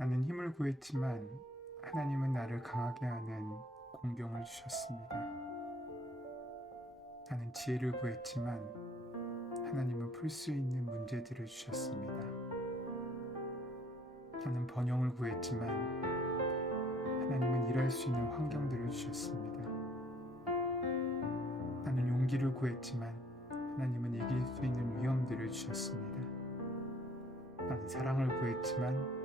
나는 힘을 구했지만 하나님은 나를 강하게 하는 공경을 주셨습니다. 나는 지혜를 구했지만 하나님은 풀 수 있는 문제들을 주셨습니다. 나는 번영을 구했지만 하나님은 일할 수 있는 환경들을 주셨습니다. 나는 용기를 구했지만 하나님은 이길 수 있는 위험들을 주셨습니다. 나는 사랑을 구했지만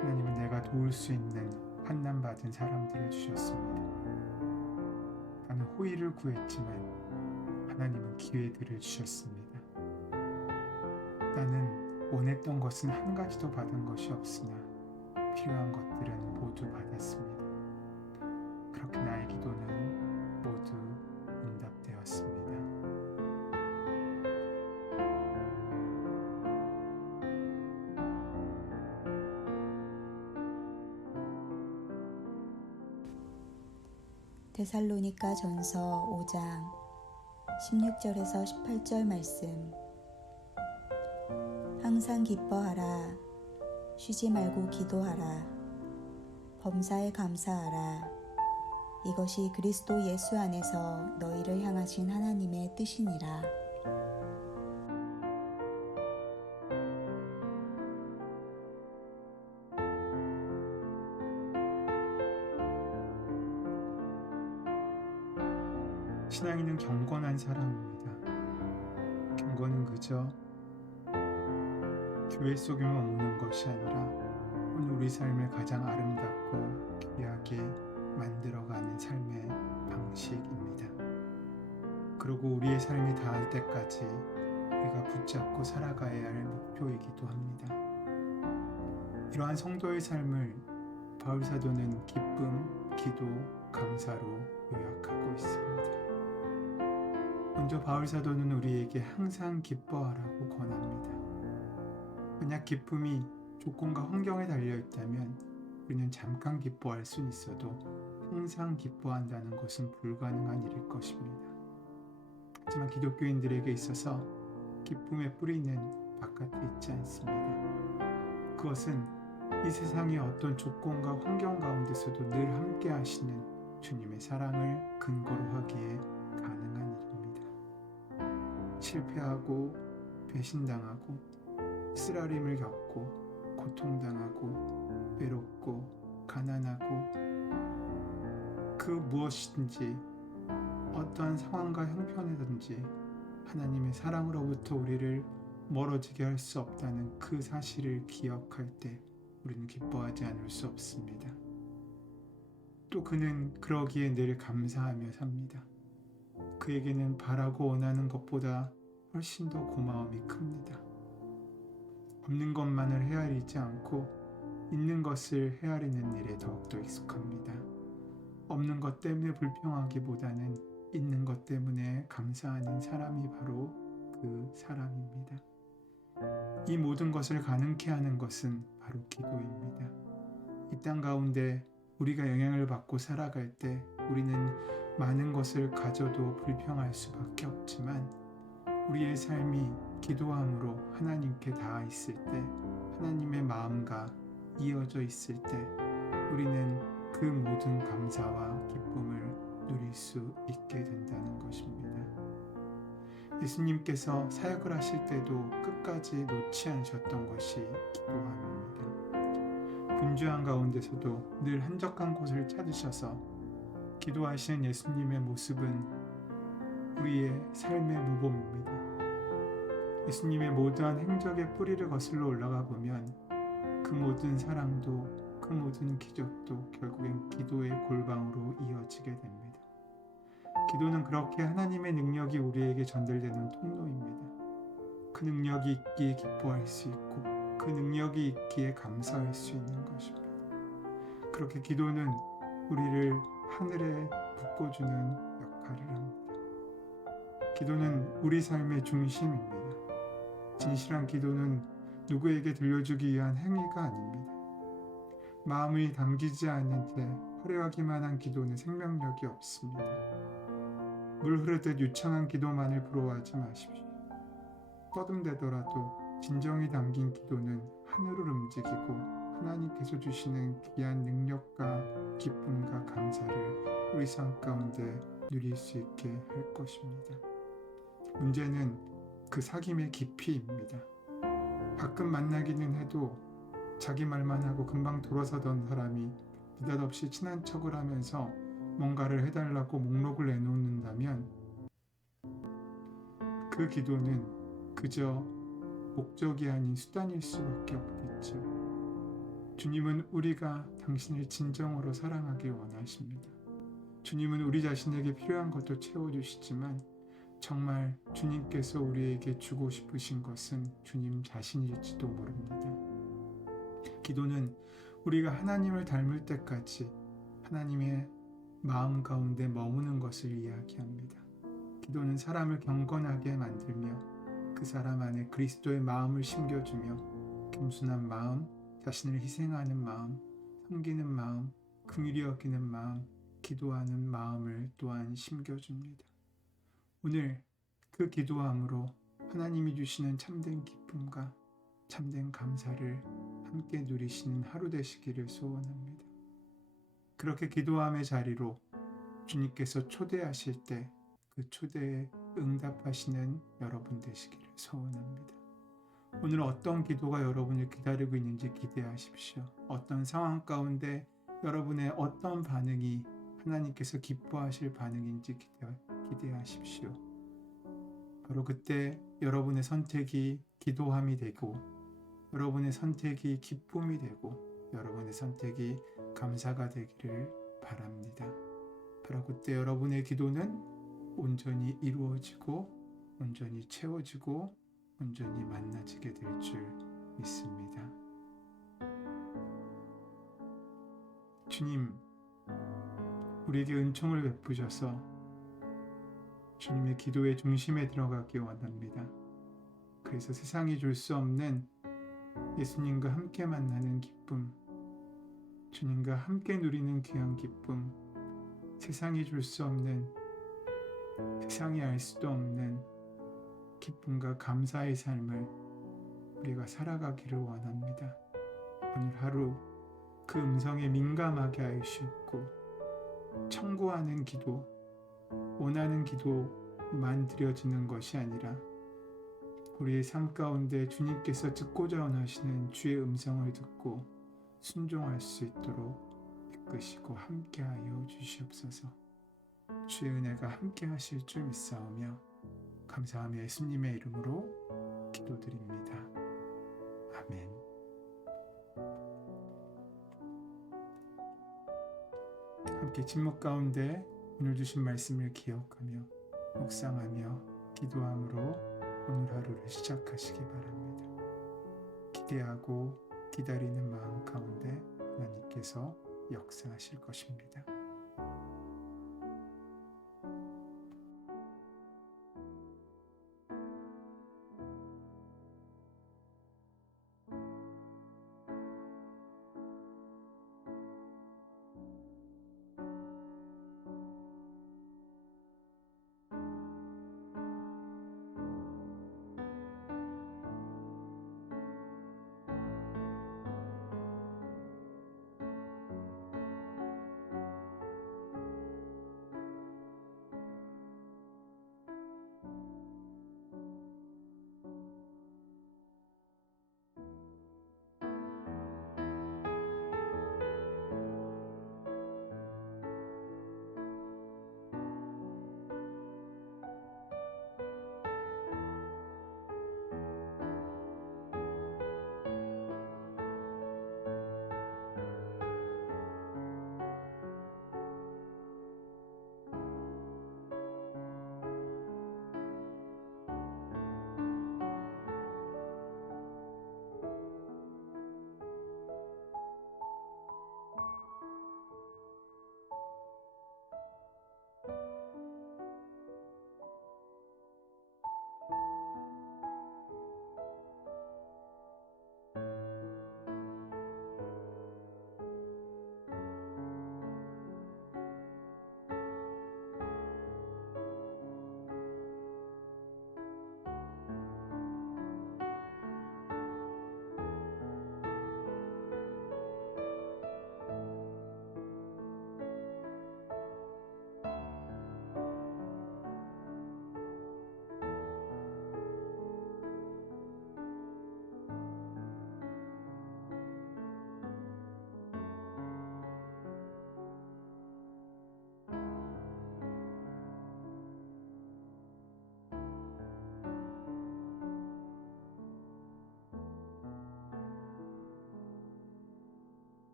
하나님은 내가 도울 수 있는 환난받은 사람들을 주셨습니다. 나는 호의를 구했지만 하나님은 기회들을 주셨습니다. 나는 원했던 것은 한 가지도 받은 것이 없으나 필요한 것들은 모두 받았습니다. 그렇게 나의 기도는 모두 응답되었습니다. 데살로니가 전서 5장 16절에서 18절 말씀. 항상 기뻐하라. 쉬지 말고 기도하라. 범사에 감사하라. 이것이 그리스도 예수 안에서 너희를 향하신 하나님의 뜻이니라. 신앙인은 경건한 사람입니다. 경건은 그저 교회 속에만 오는 것이 아니라 오늘 우리 삶을 가장 아름답고 귀하게 만들어가는 삶의 방식입니다. 그리고 우리의 삶이 닿을 때까지 우리가 붙잡고 살아가야 할 목표이기도 합니다. 이러한 성도의 삶을 바울 사도는 기쁨, 기도, 감사로 요약하고 있습니다. 먼저 바울 사도는 우리에게 항상 기뻐하라고 권합니다. 만약 기쁨이 조건과 환경에 달려있다면 우리는 잠깐 기뻐할 수는 있어도 항상 기뻐한다는 것은 불가능한 일일 것입니다. 하지만 기독교인들에게 있어서 기쁨의 뿌리는 바깥에 있지 않습니다. 그것은 이 세상의 어떤 조건과 환경 가운데서도 늘 함께 하시는 주님의 사랑을 근거로 하기에 가능한 일입니다. 실패하고 배신당하고 쓰라림을 겪고 고통당하고 외롭고 가난하고 그 무엇이든지 어떠한 상황과 형편이든지 하나님의 사랑으로부터 우리를 멀어지게 할 수 없다는 그 사실을 기억할 때 우리는 기뻐하지 않을 수 없습니다. 또 그는 그러기에 늘 감사하며 삽니다. 그에게는 바라고 원하는 것보다 훨씬 더 고마움이 큽니다. 없는 것만을 헤아리지 않고 있는 것을 헤아리는 일에 더욱더 익숙합니다. 없는 것 때문에 불평하기보다는 있는 것 때문에 감사하는 사람이 바로 그 사람입니다. 이 모든 것을 가능케 하는 것은 바로 기도입니다. 이 땅 가운데 우리가 영향을 받고 살아갈 때 우리는 많은 것을 가져도 불평할 수밖에 없지만 우리의 삶이 기도함으로 하나님께 닿아 있을 때 하나님의 마음과 이어져 있을 때 우리는 그 모든 감사와 기쁨을 누릴 수 있게 된다는 것입니다. 예수님께서 사역을 하실 때도 끝까지 놓지 않으셨던 것이 기도함입니다. 분주한 가운데서도 늘 한적한 곳을 찾으셔서 기도하시는 예수님의 모습은 우리의 삶의 모범입니다. 예수님의 모든 행적의 뿌리를 거슬러 올라가 보면 그 모든 사랑도 그 모든 기적도 결국엔 기도의 골방으로 이어지게 됩니다. 기도는 그렇게 하나님의 능력이 우리에게 전달되는 통로입니다. 그 능력이 있기에 기뻐할 수 있고 그 능력이 있기에 감사할 수 있는 것입니다. 그렇게 기도는 우리를 하늘에 묶어주는 역할을 합니다. 기도는 우리 삶의 중심입니다. 진실한 기도는 누구에게 들려주기 위한 행위가 아닙니다. 마음이 담기지 않은 채 허례하기만 한 기도는 생명력이 없습니다. 물 흐르듯 유창한 기도만을 부러워하지 마십시오. 떠듬대더라도 진정이 담긴 기도는 하늘을 움직이고 하나님께서 주시는 귀한 능력과 기쁨과 감사를 우리 삶 가운데 누릴 수 있게 할 것입니다. 문제는 그 사귐의 깊이입니다. 가끔 만나기는 해도 자기 말만 하고 금방 돌아서던 사람이 느닷없이 친한 척을 하면서 뭔가를 해달라고 목록을 내놓는다면 그 기도는 그저 목적이 아닌 수단일 수밖에 없겠죠. 주님은 우리가 당신을 진정으로 사랑하길 원하십니다. 주님은 우리 자신에게 필요한 것도 채워주시지만 정말 주님께서 우리에게 주고 싶으신 것은 주님 자신일지도 모릅니다. 기도는 우리가 하나님을 닮을 때까지 하나님의 마음 가운데 머무는 것을 이야기합니다. 기도는 사람을 경건하게 만들며 그 사람 안에 그리스도의 마음을 심겨주며 겸손한 마음, 자신을 희생하는 마음, 섬기는 마음, 긍휼히 여기는 마음, 기도하는 마음을 또한 심겨줍니다. 오늘 그 기도함으로 하나님이 주시는 참된 기쁨과 참된 감사를 함께 누리시는 하루 되시기를 소원합니다. 그렇게 기도함의 자리로 주님께서 초대하실 때 그 초대에 응답하시는 여러분 되시기를 소원합니다. 오늘 어떤 기도가 여러분을 기다리고 있는지 기대하십시오. 어떤 상황 가운데 여러분의 어떤 반응이 하나님께서 기뻐하실 반응인지 기대하십시오. 바로 그때 여러분의 선택이 기도함이 되고 여러분의 선택이 기쁨이 되고 여러분의 선택이 감사가 되기를 바랍니다. 바로 그때 여러분의 기도는 온전히 이루어지고 온전히 채워지고 온전히 만나지게 될 줄 믿습니다. 주님, 우리에게 은총을 베푸셔서 주님의 기도의 중심에 들어가기 원합니다. 그래서 세상이 줄 수 없는 예수님과 함께 만나는 기쁨, 주님과 함께 누리는 귀한 기쁨, 세상이 줄 수 없는, 세상이 알 수도 없는 기쁨과 감사의 삶을 우리가 살아가기를 원합니다. 오늘 하루 그 음성에 민감하게 하여 주시옵고 청구하는 기도, 원하는 기도만 드려지는 것이 아니라 우리의 삶 가운데 주님께서 듣고자 원하시는 주의 음성을 듣고 순종할 수 있도록 이끄시고 함께하여 주시옵소서. 주의 은혜가 함께 하실 줄 믿사오며 감사하며 예수님의 이름으로 기도드립니다. 아멘. 함께 침묵 가운데 오늘 주신 말씀을 기억하며 묵상하며 기도함으로 오늘 하루를 시작하시기 바랍니다. 기대하고 기다리는 마음 가운데 하나님께서 역사하실 것입니다.